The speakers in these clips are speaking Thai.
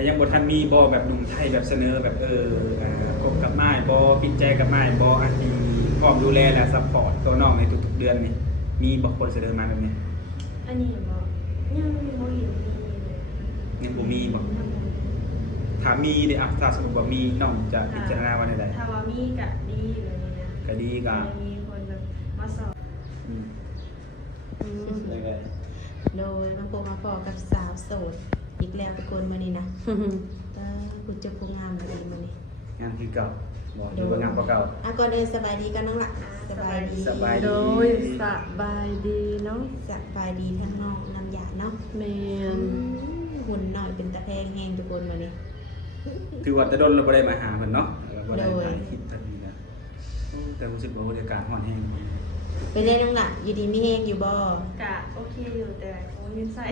แต่ยังบ่ทันมีบ่แบบหนุ่มไทยแบบเสนอแบบคบกับไม้บ่ปิดใจกับไม้บ่อันที่พร้อมดูแลและซัพพอร์ตตัวน้องในทุกๆเดือนนี่มีบ่คนเสนอมาแบบนี้อันนี้บอกยังบ่เห็นมีเลย ยังบ่มีบ่ถ้ามีเด้ถ้าสมมุติว่ามีน้องจะพิจารณาว่าใดถ้าว่ามีก็ดีเลยนะ ก็ดีก็มีคนแบบมาสอนเลย โดยมาพบมาพอกับสาวโสดอีกแล้วทุกคนมื้อนี้นะคุณเจ้าผู้งามเลยมื้อนี้งานคือเก่าบ่หรือว่างานเก่าก่อนอื่นสบายดีกันน้องละสบายดี โดยสบายดีเนาะสบายดีทั้งน้องน้ำยาเนาะแม่นหุ่นหน่อยเป็นตะแพงแห้งทุกคนมื้อนี้ถือว่าแต่ดนเราบ่ได้มาหาเพิ่นเนาะบ่ได้ถ่ายคลิปทันทีนะแต่รู้สึกว่าบรรยากาศร้อนแฮงเป็นได้น้องละอยู่ดีมีแห้งอยู่บ่กะโอเคอยู่แต่โอ้ยใส่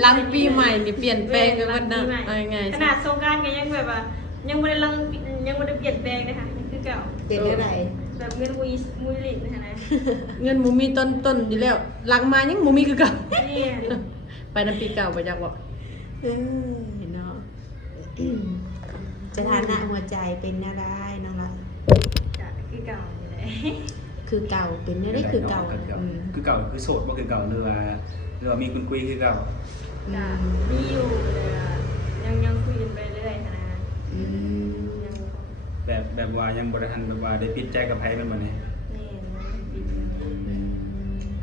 หลังปีใหม่นี่เปลี่ยนแปลงไปหมดนะเอาไงขนาดสงกรานต์ก็ยังแบบว่ายังบ่ได้ยังบ่ได้เปลี่ยนแปลงนะคะยังคือเก่าเป็นเท่าไหร่แบบเงินมุยลิ้นนะคะนะเงินหมูมีต้นอยู่แล้วหลังมายังหมูมีคือเก่านี่ไปนำปีเก่าบ่อยากบอกเนาะสถานะหัวใจเป็นอะไรน้องละจะคือเก่าอยู่เลยคือเก่าเป็นได้คือเก่าคือเก่าคือโสดบ่คือเก่าหรือว่ามีคุณคุยคือเก่ามีอยู่เลยยังคุยกันไปเรื่อยนะแบบว่ายังบ่ได้ทันแบบว่าได้ปิดใจกับไผแม่นบ่เนี่ย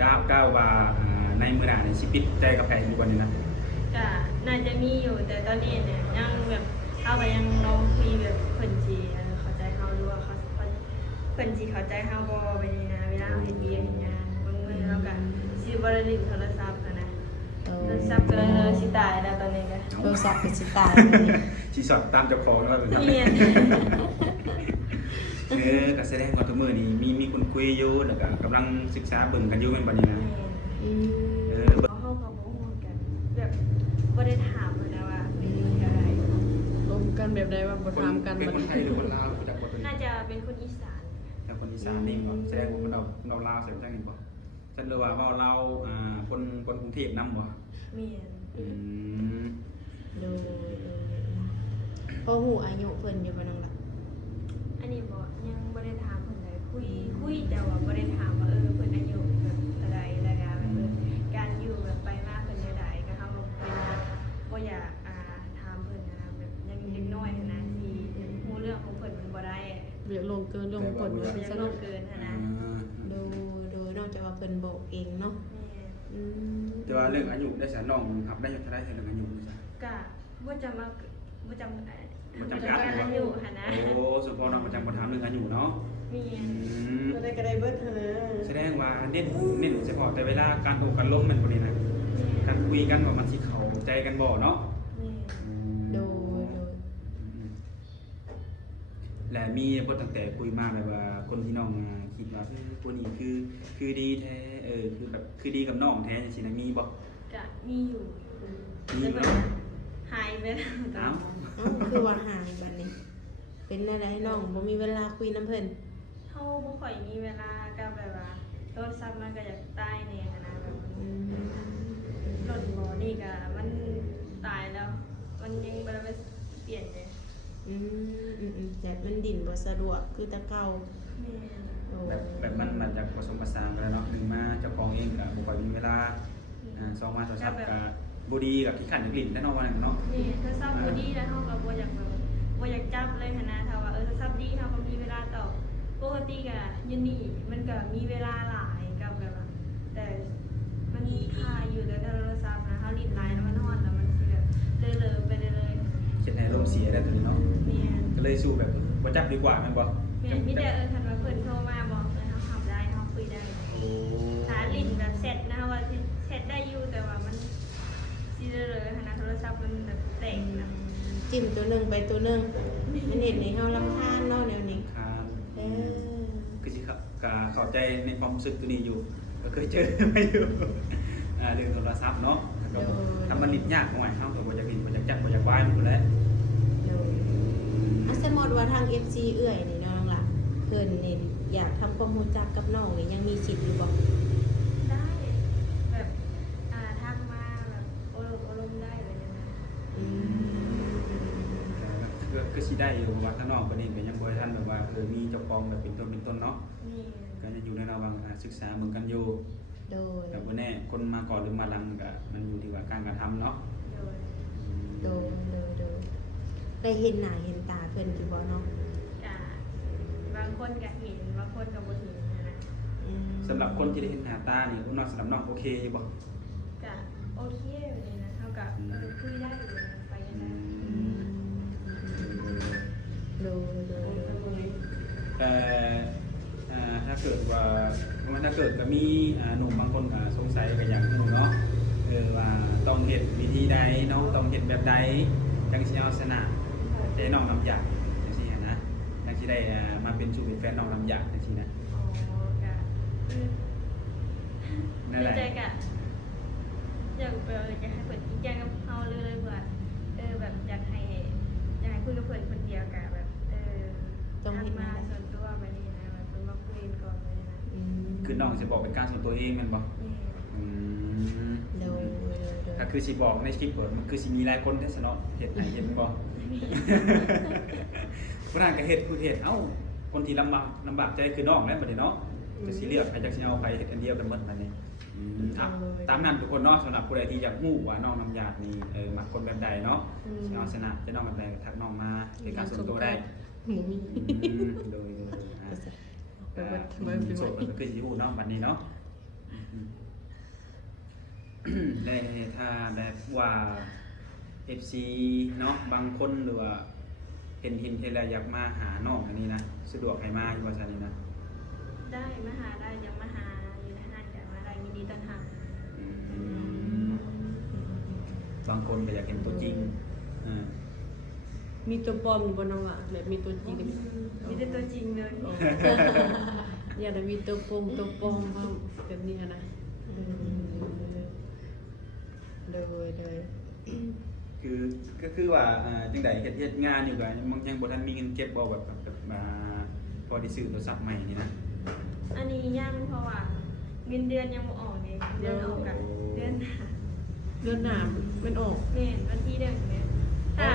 ก้าวว่าในมื้อหน้านี่สิปิดใจกับไผอยู่บ่นี่นะก็น่าจะมีอยู่แต่ตอนนี้เนี่ยยังแบบเอาไปยังลองคุยแบบเพิ่นสิเข้าใจเฮาหรือว่าเขาเพิ่นสิเข้าใจเฮาบ่ไปนี่นะเวลาเฮ็ดเวียกเฮ็ดงานบางมื้อเราก็สิบ่ได้เล่นโทรศัพท์นะโทรศัพท์ก็สิตายแล้วตอนนี้ก็โทรศัพท์เป็นสิตายสิสอบตามเจ้าของแล้วเป็นครับก็แสดงว่าทุกมื้อนี้มีคนคุยอยู่แล้วก็กำลังศึกษาเบิ่งกันอยู่แม่นบ่นี่นะเฮาก็บ่ฮู้กันแบบบ่ได้ถามเลยนะว่าเป็นอะไรลงกันแบบใดว่าบ่ถามกันเป็นคนไทยหรือคนลาวจากบ่น่าจะเป็นคนอีสานจากคนอีสานนี่บ่แสดงว่ามันเราลาวใส่จังนี่บ่ฉันเลยว่าเราคนกรุงเทพนำบ่มีดูพอหูอายุเพิ่นอยู่บ่น้องล่ะอันนี้บ่ยังบ่ได้ถามเพิ่นเลยคุยแต่ว่าบ่ได้ถามว่าเพิ่นอายุแบบเท่าใดแล้วก็แบบการอยู่แบบไปมาเพิ่นเท่าใดก็เฮาบ่อยากถามเพิ่นนะแบบยังเด็กน้อยนะที่ฮู้เรื่องของเพิ่นมันบ่ได้เรียกลงเกินเรื่องของเพิ่นว่าจะลงเกินนะดูนอกจากว่าเพิ่นบอกเองเนาะแต่ว่าเรื่องอายุได้สน้องครับได้เท่าใดเรื่องอายุนี่จ้ะก็บ่จำกัดอายุหั่นนะโอ้สุพรน้องบ่จำบ่ถามเรื่องอายุเนาะมีก็ได้เบิดหั่นนะแสดงว่าเน้นเฉพาะแต่เวลาการโต้กันล้มมันบ่นี่นะการคุยกันว่ามันสิเข้าใจกันบ่เนาะดูและมีบ่ตั้งแต่คุยมาแบบว่าคนที่น้องคิดว่าผู้นี้คือดีแท้คือดีกับน้องแท้จังซี่นะมีบ่ก็มีอยู่มีบ่หายไปแล้วคือว่าห่างบัดนี้เป็นอะไรน้องบ่มีเวลาคุยน้ำเพิ่นเฮาบ่ค่อยมีเวลาก็แบบว่าโทรศัพท์มันก็อยากตายแน่นะแบบรถบ่นี่ก็มันตายแล้วมันยังบ่ได้เปลี่ยนเลยแต่มันดิ่นบ่สะดวกคือแต่เก่าแบบมันมาจากผสมผสานกันแล้วเนาะ1มาเจ้าของเองก็บ่ค่อยมีเวลา2มาโทรศัพท์ก็บ่ดีกับที่ขันลิ้นแน่นอนว่าเนาะนี่โทรศัพท์บ่ดีแล้วเฮาก็บ่อยากแบบบ่อยากจับเลยหั่นนะถ้าว่าโทรศัพท์ดีเฮาก็มีเวลาตอบปกติก็อยู่นี่มันก็มีเวลาหลายกับแบบว่าแต่มันค่าอยู่แต่โทรศัพท์นะเฮาลิ้นหลายแล้วมันฮ้อนแล้วมันสิแบบเลอะๆไปเลยเฮ็ดให้อารมณ์เสียได้ตัวนี้เนาะก็เลยสู้แบบบ่จับดีกว่าแม่นบ่มีแต่คันว่าเพิ่นโทรมาบอกเฮาขับได้เฮาคุยได้ถ้าลิ้นแบบเสร็จนะว่าเสร็จได้อยู่แต่ว่ามันสิเลยหั่นนะโทรศัพท์มันแบบแตกนะจิ้มตัวนึงไปตัวนึงมันเห็นให้เฮารำคาญเนาะแนวนี้ครับคือสิครับก็เข้าใจในความรู้สึกตัวนี้อยู่ก็เคยเจอมาอยู่เรื่องโทรศัพท์เนาะทำมันลิ้นยากหน่อยเฮาก็บ่อยากลิ้นบ่อยากจับบ่อยากวายมันพุ่นแหละสมมติว่าทาง FC เอื้อยนี่น้องล่ะเพิ่นนี่อยากทำความรู้จักกับน้องนี่ยังมีสิทธิ์อยู่บ่ได้แบบทักมาแบบอารมณ์ได้เล คือสิได้อยู่เพราะว่าถ้านอกประเด็นก็ยังบ่ทันแบบว่ามีเจ้าของแบบเป็นต้นเนาะ นี่ ก็จะอยู่ในระหว่างศึกษาเหมือนกันอยู่ โดย แต่บ่แน่คนมาก่อนหรือมาหลังก็มันอยู่ที่ว่าการกระทำเนาะ โดย โดยได้เห็นหน้าเห็นตาเพิ่นอยู่บ่เนาะ กะบางคนก็เห็นบางคนก็บ่เห็นนะ สำหรับคนที่ได้เห็นหน้าตานี่คุณน้องสำหรับน้องโอเคอยู่บ่ กะโอเคอยู่เลยนะเท่ากับคุยได้อยู่นะไปกันได้ โดย แต่ถ้าเกิดว่าถ้าเกิดก็มีหนุ่มบางคนก็สงสัยก็อย่างหนุ่มเนาะว่าต้องเฮ็ดวิธีใดเนาะต้องเฮ็ดแบบใดจังสิเอาชนะใจน้องลำอยากจังซี่นะจังสิได้มาเป็นสู่เป็นแฟนน้องลำอยากจังซี่นะ อ๋อกะนั่นแหละ ใจกะอยากจะให้เปิดอีกอย่างกับเขาเลยเผื่อแบบอยากให้คุยกับเพื่อนคนเดียวกะแบบทักมาส่วนตัวไปนี่นะแบบเป็นมาคุยก่อนเลยนะ คือน้องสิบอกเป็นการส่วนตัวเองแม่นบ่ โดย ก็คือสิบอกในคลิปเปิดมันคือสิมีหลายคนที่สนอเฮ็ดให้เฮ็ดบ่บ่นานก็เฮ็ดคือเฮ็ดเอ้าคนที่ลำบากใจคือน้องแม่นบัดนี้เนาะจะสิเลือกใครจักสิเอาไปเฮ็ดอันเดียวกันหมดบัดนี้ตามนั้นทุกคนเนาะสำหรับผู้ใดที่อยากฮู้ว่าน้องน้ำยาดนี่มักคนแบบใดเนาะสิเอาชนะจะน้องแบบใดทักน้องมาเป็นการส่วนตัวได้ หมูมี โดยโสดก็คือสิฮู้เนาะบัดนี้เนาะได้ถ้าแบบว่า FC เนาะบางคนหรือว่าเห็นแล้วอยากมาหาน้องอันนี้นะสะดวกให้มาอยู่ว่าซั่นนี่นะ ได้มาหาได้ยังมาหาอยู่ในห้างจะมาได้ยินดีต้อนรับบ างคนก็อยากเห็นตัวจริง มีตัวปลอมอยู่บ่น้องอ่ะแบบมีตัวจริง มีแต่ตัวจริงเลย อย่าได้มีตัวปลอมเพิ่มแบบนี้นะ โดย ก็คือว่าจังได๋เฮ็ดงานอยู่ก็ยังบ่ทันมีเงินเก็บบ่แบบพอได้ซื้อโทรศัพท์ใหม่นี่นะ อันนี้ย่างเพราะว่าเงินเดือนยังไม่ออกเลยเดือนออกกับเดือนหน้า เดือนหน้ามันออก เนี่ยวันที่เดือนเนี่ยถ้า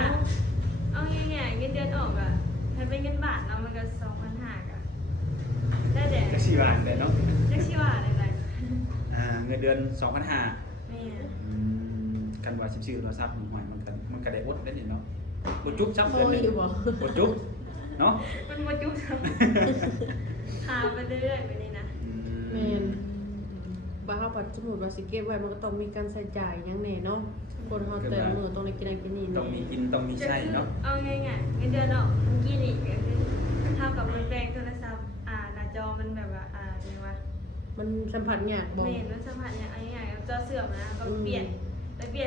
เอาง่ายๆเงินเดือนออกอ่ะถ้าเป็นเงินบาทเรามันก็2,500อ่ะได้แต่ จักสิว่าได้เนาะ จักชิว่าอะไร เงินเดือน 2,500 แม่ กันว่าสิซื้อโทรศัพท์ใหม่มันก็ได้อดได้นี่เนาะบ่จุบซ้ำ โอ้ เดือน ย นึง บ่ บ่จุบเนาะ มันมาจุ๊บซ้ำพาไปเรื่อยๆไปนี่นะ แม่นบ่เฮาปัดสมมุติว่าสิเก็บไว้มันก็ต้องมีการใช้จ่ายหยังแน่เนาะคนเฮาแต่ละมื้อต้องได้กินนั่นกินนี่ ต้องมีกินต้องมีใช้เนาะ เอาง่ายๆเงินเดือนออกเมื่อกี้นี่ก็คือเท่ากับมันแปลงโทรศัพท์หน้าจอมันแบบว่าเรียกว่า มันสัมผัสยากบ่ เมนมันสัมผัสอย่างง่ายๆจอเสื่อมนะก็เปลี่ย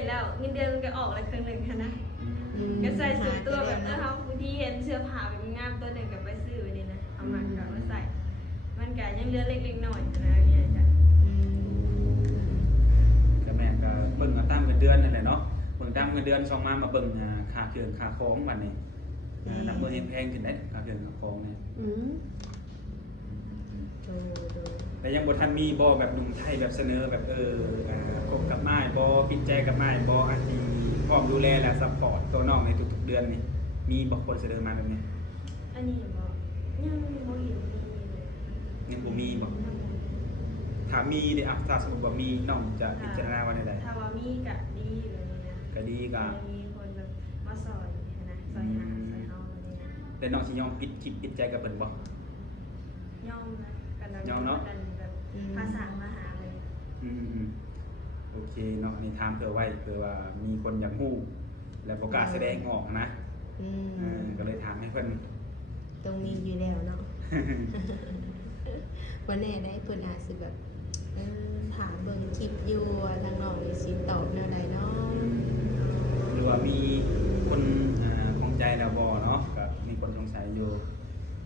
นแล้วเงินเดือนมันก็ออกอะไรครึ่งหนึ่งนะก็ใส่ส่วนตัวแบบเขาบางทีเห็นเสื้อผ้าแบบงามตัวหนึ่งกับไปซื้อไปนี่นะเอามากับมาใส่มันก็ยังเหลือเล็กๆหน่อยนะเนี่ยจ้ะ ก็แม่ก็เบิ่งตามเงินเดือนนั่นแหละเนาะเบิ่งตามเงินเดือนส่งมาเบิ่งค่าเครื่องค่าของบัดนี้นับมื้อเห็นแพงขึ้นได้ค่าเครื่องค่าของเนี่ย แต่ยังบ่ทันมีบ่แบบหนุ่มไทยแบบเสนอแบบคบกับม่ายบ่ปิดใจกับม่ายบ่อันที่พร้อมดูแลและซัพพอร์ตตัวน้องในทุกๆเดือนนี่มีบ่คนเสนอมาแบบนี้ อันนี้บอกยังบ่เห็นมีเลย ยังบ่มีบ่ถ้ามีเด้ถ้าสมมุติว่ามีน้องจะพิจารณาว่าใด ถ้าว่ามีก็ดีอยู่นี่นะ ๆก็ดีก็ มีคนแบบมาซอยนะซอยหาซอยเฮาแบบนี้นะ แต่น้องสิยอมปิดคลิปปิดใจกับเพิ่นบ่ ย่อมนะกัน ย่อมเนาะ กันแบบภาษามาหาเลย อืมโอเคเนาะอันนี้ถามเผื่อไว้เผื่อว่ามีคนอยากฮู้และบ่กล้าแสดงออกนะก็เลยถามให้เพิ่น ตรงมีอยู่แล้วเนาะ วันแน่ได้เพิ่นอาจสิแบบถามเบิ่งคลิปอยู่ทางน้องนี่สิตอบแนวใดเนาะ หรือว่ามีคนของใจแล้วบ่เนาะก็มีคนสงสัยอยู่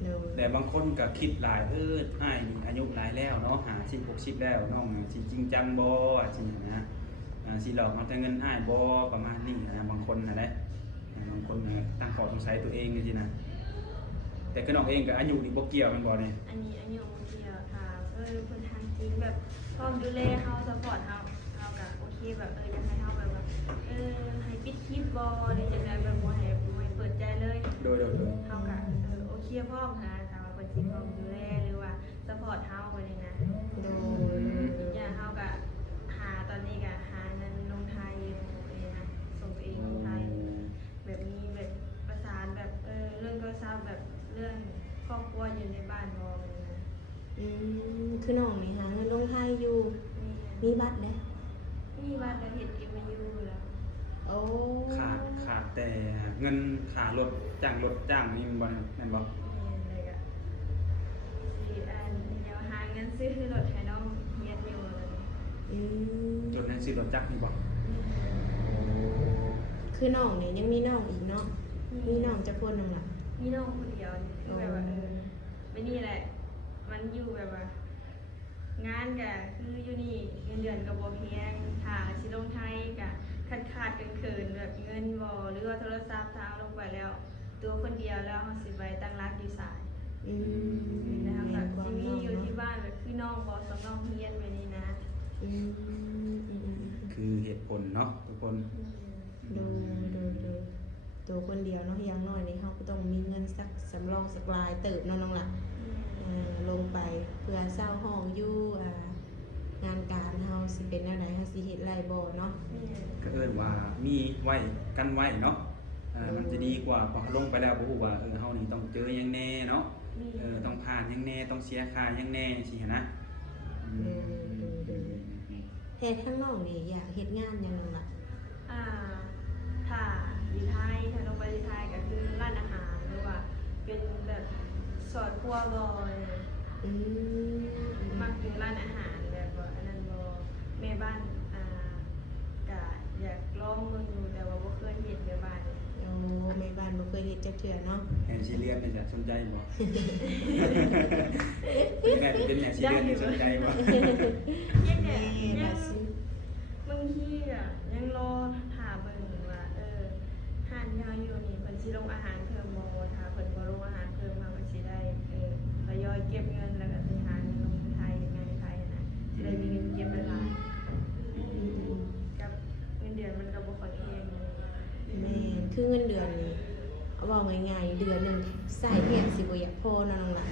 โดย แต่บางคนก็คิดหลายอ้ายนี่อายุหลายแล้วเนาะ50 60แล้วน้องสิจริงจังบ่สินะสิหลอกเอาแต่เงินอ้ายบ่ประมาณนี้นะบางคนนะบางคนตั้งข้อสงสัยตัวเองจังซี่นะแต่คือน้องเองก็อายุนี่บ่เกี่ยวแมันบ่เนี่ย อันนี้โอเคอะค่ะคนทางจริงแบบพร้อมดูแลเฮาซัพพอร์ตเฮาก็โอเคแบบอยากให้เฮาแบบว่าให้ปิดคลิปบ่ได้จังได๋แบบบ่ให้เปิดใจเลย โดย ยโดย เฮาก็โอเคพร้อมนะถ้าว่าเพิ่นสิพร้อมดูแลหรือว่าซัพพอร์ตเฮาไว้นี่นะ โด อีกอย่างเฮาก็หาตอนนี้ก็หาเงินลงไทยอยู่นี่นะส่งตัวเองลงไทยแบบมีแบบประสานแบบเรื่องโทรศัพท์แบบเรื่องครอบครัวอยู่ในบ้านบ่นี่นะ คือน้องนี่หาเงินลงไทยอยู่มีบัตรเด้ มีบ้านแล้วเฮ็ด MU แล้ว โอ้ ขาดแต่เงินค่ารถจ้างนี่มันบ่แม่นบ่ นี่เลยก็สิเดี๋ยวหาเงินซื้อรถให้น้องเฮียนอยู่เลย อืม รถนั้นซื้อรถจักรนี่บ่ คือน้องเนี่ยยังมีน้องอีกเนาะมีน้องจะคนหนึงล่ะ มีน้องคนเดียวคือแบบว่าไม่นี่แหละ มันอยู่แบบว่า งานก็คืออยู่นี่เงินเดือนก็บ่แพงถ้าสิลงไทยก็ขาดเกินแบบเงินบ่หรือว่าโทรศัพท์ทางลงไปแล้ว ตัวคนเดียวแล้วเฮาสิไปตั้งรักอยู่สาย อืม นะครับ แม่ แบบ นความ สิมี น้อง อยู่ เนาะ ที่บ้านแบบคือน้องบ่สองน้องเฮียนไว้นี่นะ อืมอืม คือเหตุผลเนาะทุกคน ดูตัวคนเดียวเนาะอย่างน้อยนี่เขาก็ต้องมีเงินสักสำรองสักรายเติบเนาะน้องล่ะลงไปเพื่อเศร้าห้องอยู่งานการเฮาสิเป็นแนวใดเฮาสิเฮ็ดไรบ่เนาะ ก็เอิ้นว่ามีไว้กันไว้เนาะมันจะดีกว่าพอลงไปแล้วบ่ฮู้ว่าเฮานี่ต้องเจอหยังแน่เนาะต้องผ่านหยังแน่ต้องเสียค่าหยังแน่สิหั้นนะ เฮ็ดข้างนอกนี่อยากเฮ็ดงานหยังน้องล่ะ อ่าถ้าอยู่ไทยถ้าลงไปอยู่ไทยก็คือร้านอาหารหรือว่าเป็นแบบสอดครัวบ่อย อืม มักกินร้านอาหารแบบว่าอันนั้นบ่แม่บ้านก็อยากลองเบิ่งอยู่แต่ว่าบ่เคยเฮ็ดแม่บ้าน โอ้แม่บ้านบ่เคยเฮ็ดจักเทื่อเนาะ แอนซีเรียสนี่จะสนใจบ่ แม่เป็นแอนซีเรียสนี่สนใจบ่ ยังไง นี่ ยั ล่ะ ง สิ บางทียังรอถามเบิ่งว่าห้านยาวอยู่นี่เพิ่นสิลงอาหารเพิ่มบ่ถ้าเพิ่นบ่ลงอาหารเพิ่มมามันสิได้ทยอยเก็บเงินแล้วก็ไปหาเงินลงไทยงานในไทยนะสิได้มีเงินเก็บหลายๆกับเงินเดือนมันก็บ่ค่อยแพง แม่นคือเงินเดือนนี่เอาเว้าง่ายๆเดือนหนึงใช้แทบสิบ่อยากพอเนาะน้องล่ะ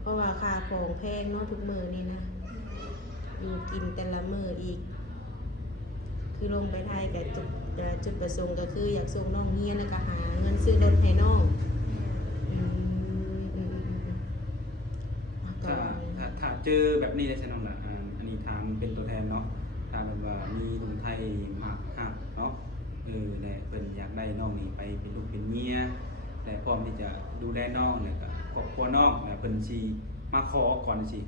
เพราะว่าค่าของแพงเนาะทุกมื้อนี่นะ อยู่กินแต่ละมื้ออีก คือลงไปไทยกับจุดประสงค์ก็คืออยากส่งน้องเรียนแล้วก็หาเงินซื้อรถให้น้องก็ ถ้าเจอแบบนี้ได้ใช่น้องล่ะอันนี้ทางเป็นตัวแทนเนาะถ้าแบบว่ามีหนุ่มไทยมากฮักเนาะและเพิ่นอยากได้น้องนี่ไปเป็นลูกเป็นเมียและพร้อมที่จะดูแลน้องแล้วก็ครอบครัวน้องและเพิ่นสิมาขอก่อนสิ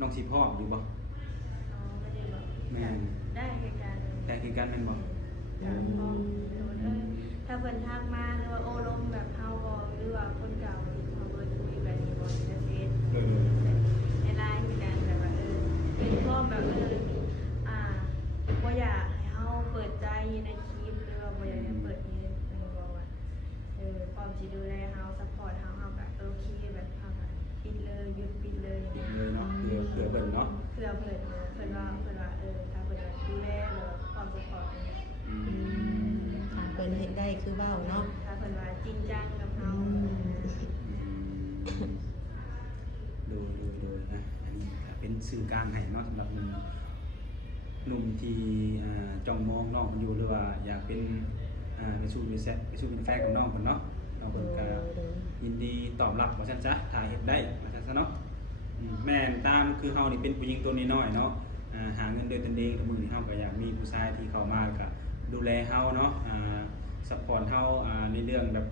น้องสิพร้อมอยู่บ่ ไม่ได้บอก แม่น ได้คือกัน แต่คือกันแม่นบ่ การพร้อมถ้าเพิ่นทักมาหรือว่าโอ้ลมแบบเฮาบ่หรือว่าคนเก่าเฮาเบิ่งคุยแบบนี้บ่ในเฟซ โดย ในไลน์มีการแบบว่าเป็นพร้อมแบบบ่อยากให้เฮาเปิดใจในคลิปหรือว่าบ่อยากให้เปิดนี้บอกว่าพร้อมสิดูแลเฮาซัพพอร์ตเฮาก็โอเคแบบเฮาก็ปิดเลยหยุดปิดเลย เลยเนาะเผื่อเพิ่นเนาะ เพื่อเพิ่นว่าถ้าเพิ่นดูแลหรือความซัพพอร์ตเนี่ย ถ้าเพิ่นเฮ็ดได้คือเว้าเนาะ ถ้าเพิ่นว่าจริงจังกับเฮา ดูนะอันนี้เป็นสื่อกลางให้เนาะสำหรับหนุ่มที่จ้องมองน้องอยู่หรือว่าอยากเป็นไปสู่เป็นแฟนกับน้องเพิ่นเนาะน้องเพิ่นก็ยินดีตอบรับว่าซั่นซะถ้าเฮ็ดได้ว่าซั่นซะเนาะแม่นตามคือเฮานี่เป็นผู้หญิงตัวน้อยๆเนาะหาเงินเดือนตนเองมื้อนี้เฮาก็อยากมีผู้ชายที่เข้ามาก็ดูแลเฮาเนาะซัพพอร์ตเฮาในเรื่องแบบ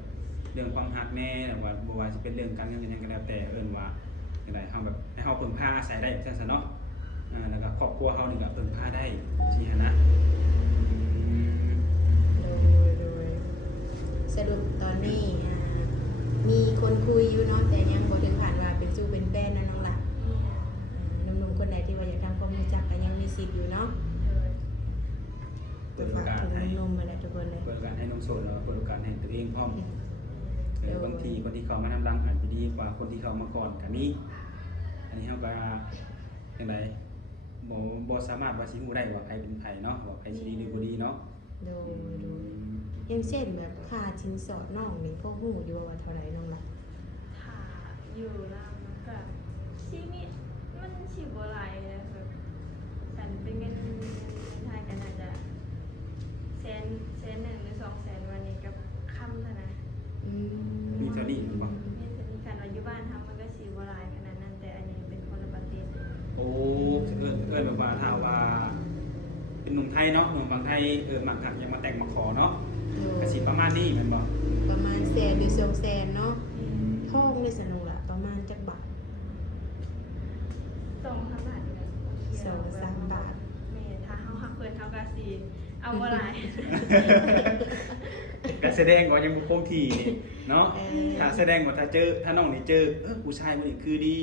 เรื่องความรักแน่หรือว่าบ่ว่าสิเป็นเรื่องการเงินหยังก็แล้วแต่เอิ้นว่าจังได๋เฮาแบบให้เฮาพึ่งพาอาศัยได้ซั่นซะเนาะแล้วก็ครอบครัวเฮานี่ก็พึ่งพาได้สิหั้นนะ โดยสรุปตอนนี้มีคนคุยอยู่เนาะแต่ยังบ่ถึงผ่านว่าเป็นสู่เป็นแฟนนะน้องล่ะหนุ่มๆคนใดที่ว่าอยากทำความรู้จักก็ยังมีสิทธิ์อยู่เนาะ เปิดโอกาส ถึง ให้ หนุ่มๆมาแล้วทุกคนเลย เปิดโอกาสให้นมโสดแล้วเปิดโอกาสให้ตัวเองพร้อมบางทีคนที่เขามาทำรังอาจจะดีกว่าคนที่เขามาก่อนก็มีอันนี้เฮาก็จังได๋บ่สามารถว่าสิฮู้ได้ว่าใครเป็นไผเนาะว่าใครสิดีหรือบ่ดีเนาะ โดย อย่างเช่นแบบค่าชิ้นสอดน้องนี่พวกหูอยู่ว่าเท่าไหร่น้องล่ะ ถ้าอยู่แล้วมันก็ชีมีมันชีบ่หลายเลยแบบฉันเป็นเงินไทยก็น่าจะแสนหนึ่งหรือ200,000วันนี้กับค่ำเท่านั้น อืม มีเท่านี้มันบ่ มีแต่มีการว่าอยู่บ้านทำมันก็ชีบ่หลายขนาดนั้นแต่อันนี้เป็นคนละประเทศ โอ้เอิ้นแบบว่าถ้าว่าเป็นหนุ่มไทยเนาะหนุ่มบางไทยหมักหักยังมาแต่งมาขอเนาะก็สิประมาณนี้แม่นบ่ ประมาณแสนหรือ200,000เนาะทองเลยสนุกละประมาณจักบาท 2-3 บาทเลย 2-3 บาท แม่ถ้าเฮาหักเพิ่นเฮาก็สิเอาบ่หลาย การแสดงก็ยังบ่คงที่นี่เนาะ ถ้าแสดงว่าถ้าน้องนี่เจอผู้ชายคนนี้คือดี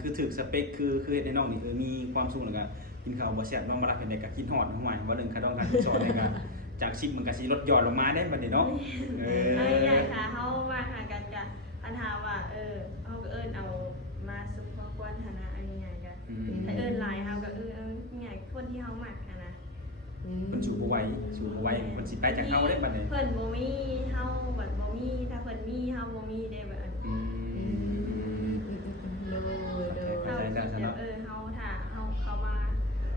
คือถูกสเปคคือเฮ็ดให้น้องนี่มีความสุขแล้วก็กินข้าวบ่แซ่บน้องมารับเป็นได้ก็คิดฮอดน้องหวายว่าเรื่องค่าดองการสอนได้ก็จาก10มันก็สิลดหย่อนลงมาได้บัดนี้เนาะเออ เอาใหญ่ค่ะเฮาว่าหากันกะปัญหาว่าเฮาก็เอิ้นเอามาสุขพอกวนฐานะอันใหญ่กะถ้าเอิ้นหลายเฮาก็ใหญ่คนที่เฮามักหันนะ เพิ่นสู่บ่ไหวมันสิไปจากเฮาได้บัดนี้ เพิ่นบ่มีเฮาแบบบ่มีถ้าเพิ่นมีเฮาบ่มีได้แบบ อืม โดย เฮาคิดแบบเฮาถ้าเฮาเข้ามา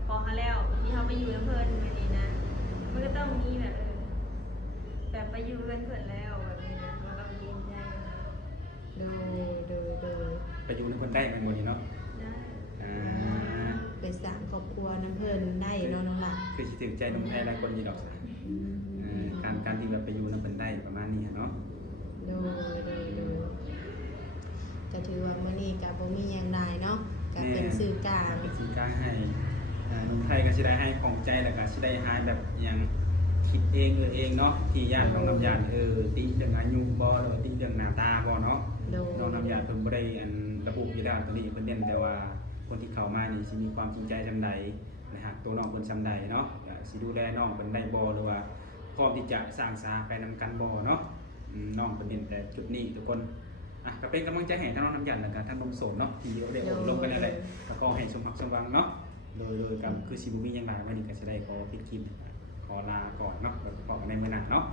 พอเฮาแล้วที่เฮาไปอยู่กับเพิ่นแบบนี้นะมันก็ต้องมีแบบแบบไปอยู่กันเพิ่นแล้วแบบนี้นะมันก็มีใจ โดย ไปอยู่ในคนได้แม่นบ่นี่เนาะ ได้ อ่า ไปสร้างครอบครัวน้ำเพิ่นได้เนาะน้องล่ะ คือสิถึงใจหนุ่มไทยหลายคนอยู่ดอกการที่แบบไปอยู่นำเพิ่นได้ประมาณนี้เนาะ โดยก็ถือว่ามื้อนี้ก็บ่มีหยังหลายเนาะก็เป็นสื่อกลาง เป็นสิ่งกลางให้หนุ่มไทยก็สิได้ให้ของใจแล้วก็สิได้หายแบบอยังคิดเองเองเนาะที่ญาติน้องน้ำยานติเรื่องอายุบ่หรือว่าติเรื่องหน้าตาบ่เนาะ โดย น้องน้ำยานเพิ่นบ่ได้ระบุอยู่แล้วตอนนี้เพิ่นเน้นแต่ว่าคนที่เข้ามานี่สิมีความจริงใจซำใดนะฮะตัวน้องเพิ่นซำใดเนาะก็สิดูแลน้องเพิ่นได้บ่หรือว่าพร้อมที่จะสร้างสาไปนำกันบ่เนาะน้องเพิ่นเน้นแต่จุดนี้ทุกคนก็เป็นกำลังใจให้ทั้งน้องน้ำยานแล้วก็ทั้งนมโสดเนาะที่ได้อบรมกันนั่นแหละก็ขอให้สมหวังสมหวังเนาะโดยก็คือสิบ่มีหยังหลายวันนี้ก็สิได้ขอปิดคลิปขอลาก่อนเนาะแล้วก็พบกันในมื้อหน้าเนาะ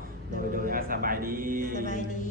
โดยสบายดี สบายดี